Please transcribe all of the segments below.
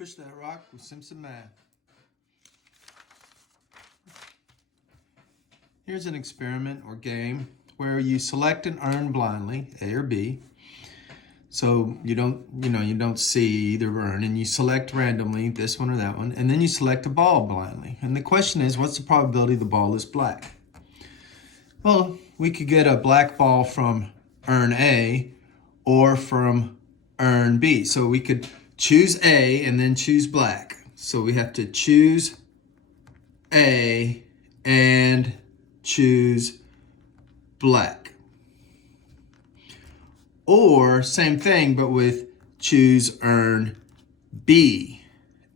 Push that rock with Simpson math. Here's an experiment or game where you select and earn blindly, A or B. So you don't see either earn, and you select randomly this one or that one, and then you select a ball blindly. And the question is, what's the probability the ball is black? Well, we could get a black ball from earn A or from earn B. So we could choose A and then choose black. So we have to choose A and choose black. Or same thing, but with choose earn B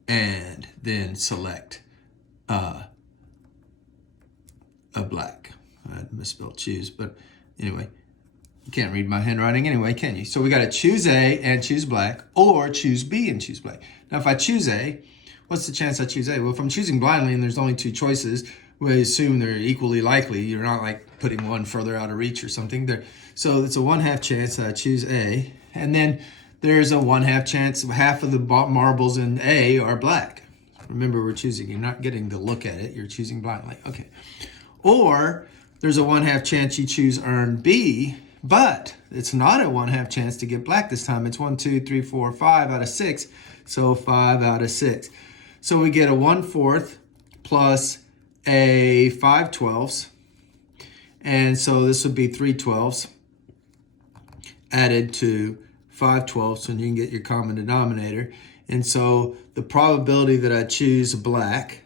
and then select a black. I misspelled choose, but anyway, you can't read my handwriting anyway, can you? So we got to choose A and choose black, or choose B and choose black. Now, if I choose A, what's the chance I choose A? Well, if I'm choosing blindly and there's only two choices, we assume they're equally likely. You're not like putting one further out of reach or something. So it's a 1/2 chance that I choose A, and then there's a 1/2 chance of half of the marbles in A are black. Remember, we're choosing. You're not getting to look at it. You're choosing blindly. Okay. Or there's a 1/2 chance you choose earn B, but it's not a 1/2 chance to get black this time. It's 1, 2, 3, 4, 5 out of 6. So 5 out of 6. So we get a 1/4 plus a 5/12. And so this would be 3/12 added to 5/12, and you can get your common denominator. And so the probability that I choose black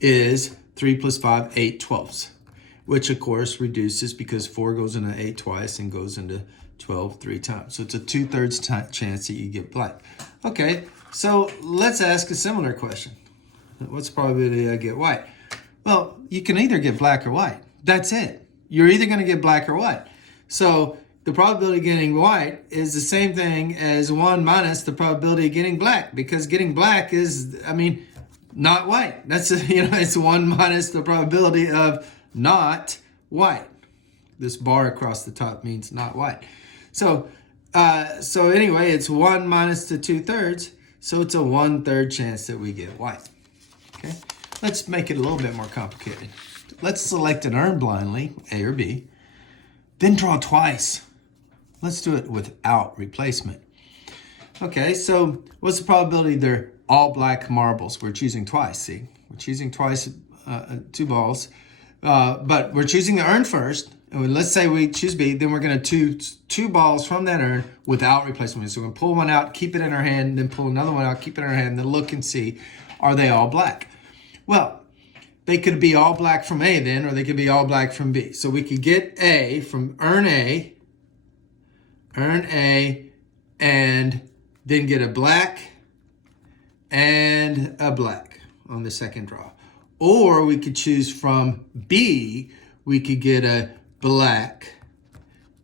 is 3 plus 5, 8/12, which of course reduces because 4 goes into 8 twice and goes into 12 3 times. So it's a 2/3 chance that you get black. Okay, so let's ask a similar question. What's the probability I get white? Well, you can either get black or white. That's it. You're either going to get black or white. So the probability of getting white is the same thing as 1 minus the probability of getting black, because getting black is, not white. That's, it's 1 minus the probability of not white. This bar across the top means not white. So anyway, it's 1 minus the 2/3. So it's a 1/3 chance that we get white. Okay, let's make it a little bit more complicated. Let's select and earn blindly, A or B, then draw twice. Let's do it without replacement. Okay, so what's the probability they're all black marbles? We're choosing twice, see? We're choosing twice, 2 balls, but we're choosing the earn first. And let's say we choose B, then we're going to choose 2 balls from that earn without replacement. So we're going to pull one out, keep it in our hand, then pull another one out, keep it in our hand, then look and see, are they all black? Well, they could be all black from A then, or they could be all black from B. So we could get A from earn A, and then get a black and a black on the second draw. Or we could choose from B, we could get a black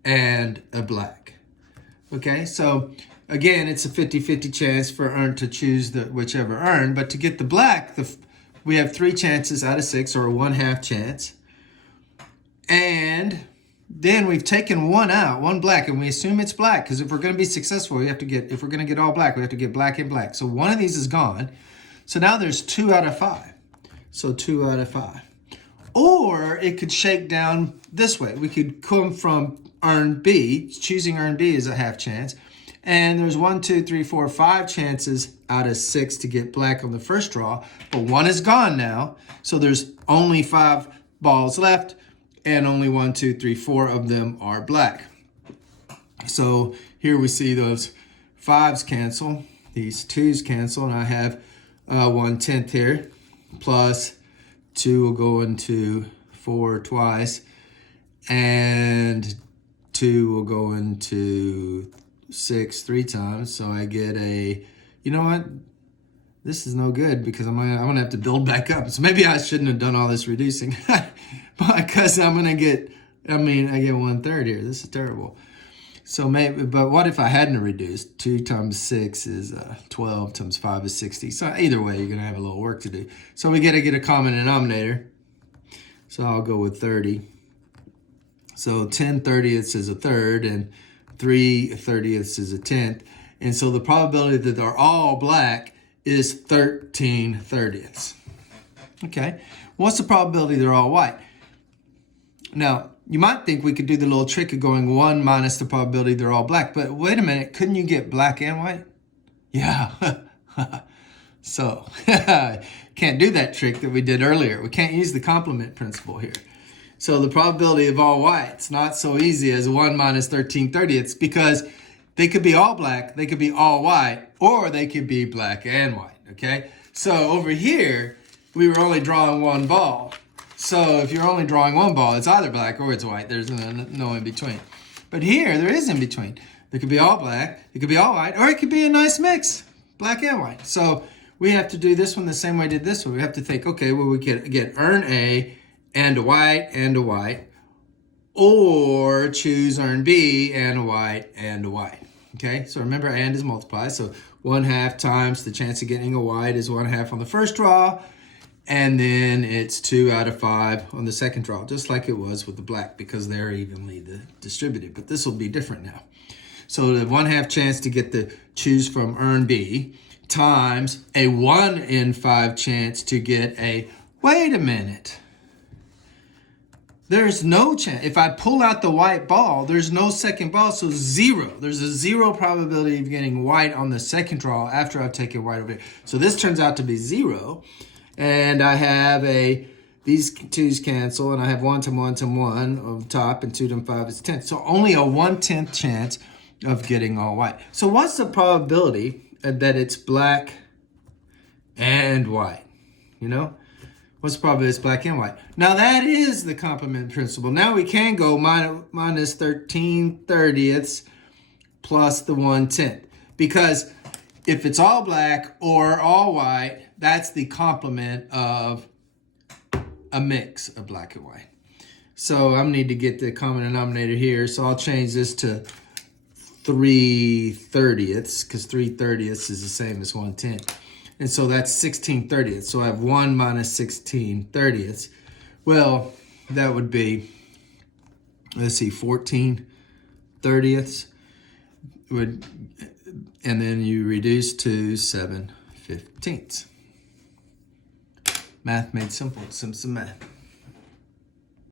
and a black. Okay, so again, it's a 50-50 chance for earn to choose whichever earn, but to get the black, we have 3 chances out of 6, or a 1/2 chance. And then we've taken one out, one black, and we assume it's black, because if we're going to be successful, if we're going to get all black, we have to get black and black. So one of these is gone. So now there's 2 out of 5. So 2 out of 5. Or it could shake down this way. We could come from earn B. Choosing earn B is a 1/2 chance. And there's 1, 2, 3, 4, 5 chances out of 6 to get black on the first draw. But one is gone now. So there's only 5 balls left. And only 1, 2, 3, 4 of them are black. So here we see those 5s cancel. These 2s cancel. And I have 1/10 here. Plus 2 will go into 4 twice. And 2 will go into 6 3 times. So I get you know what? This is no good, because I'm going to have to build back up. So maybe I shouldn't have done all this reducing. Because I get 1/3 here. This is terrible. So but what if I hadn't reduced? 2 times 6 is 12, times 5 is 60. So either way, you're going to have a little work to do. So we got to get a common denominator. So I'll go with 30. So 10/30ths is a third, and 3/30ths is a tenth. And so the probability that they're all black is 13/30. Okay, what's the probability they're all white? Now, you might think we could do the little trick of going 1 minus the probability they're all black, but wait a minute, couldn't you get black and white? Yeah. So, can't do that trick that we did earlier. We can't use the complement principle here. So the probability of all white's not so easy as 1 minus 13/30 because they could be all black, they could be all white, or they could be black and white, okay? So over here, we were only drawing one ball. So if you're only drawing one ball, it's either black or it's white. There's no in between. But here, there is in between. It could be all black, it could be all white, or it could be a nice mix, black and white. So we have to do this one the same way I did this one. We have to think, okay, well, we could get earn A and a white, or choose earn B and a white. Okay, so remember and is multiply. So 1/2 times the chance of getting a white is 1/2 on the first draw. And then it's 2 out of 5 on the second draw, just like it was with the black because they're evenly distributed. But this will be different now. So the 1/2 chance to get the choose from earn B times a 1 in 5 chance to get a, wait a minute. There's no chance. If I pull out the white ball, there's no second ball, so 0. There's a 0 probability of getting white on the second draw after I've taken white over here. So this turns out to be 0. And I have these 2's cancel, and I have 1 times 1 times 1 on top, and 2 times 5 is 10. So only a 1/10 chance of getting all white. So what's the probability that it's black and white? You know? What's the probability it's black and white? Now that is the complement principle. Now we can go minus 13/30 plus the 1/10. Because if it's all black or all white, that's the complement of a mix of black and white. So I need to get the common denominator here. So I'll change this to 3/30 because 3/30 is the same as 1/10. And so that's 16/30. So I have 1 minus 16/30. Well, that would be, let's see, 14/30. And then you reduce to 7/15. Math made simple. Simpson math.